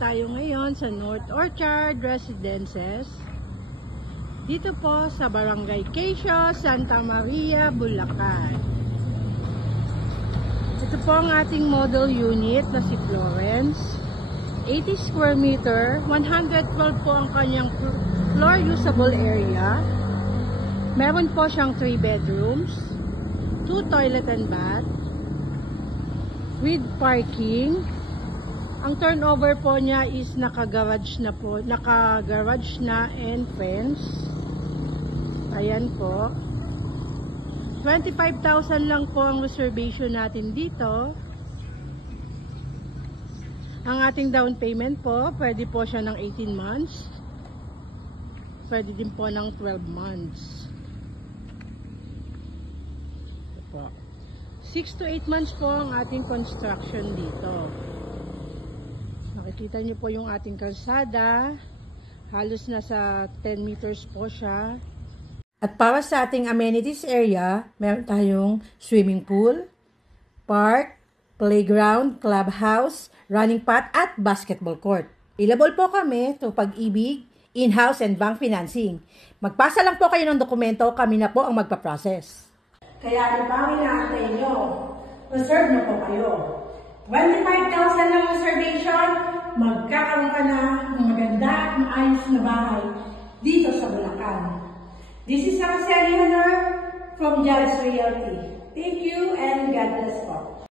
tayo ngayon sa North Orchard Residences. Dito po sa Barangay Quezon, Santa Maria, Bulacan. Ito po ang ating model unit na si Florence. 80 square meter, 112 po ang kanyang floor usable area. Meron po siyang 3 bedrooms, 2 toilet and bath, with parking. Ang turnover po niya is naka-garage na po, naka-garage na and fence. Ayan po. 25,000 lang po ang reservation natin dito. Ang ating down payment po, pwede po siya ng 18 months. Pwede din po ng 12 months. Ito po. 6 to 8 months po ang ating construction dito. Makikita niyo po yung ating kalsada. Halos nasa 10 meters po siya. At para sa ating amenities area, meron tayong swimming pool, park, playground, clubhouse, running path, at basketball court. Available po kami to Pag-ibig, in-house and bank financing. Magpasa lang po kayo ng dokumento, kami na po ang magpa-process. Kaya ipangin natin nyo, reserve na po kayo. 25,000 ng reservation, magkakaroon ka na ng maganda at maayos na bahay dito sa Bulacan. This is Araceli Honor from Jales Realty. Thank you and God bless po.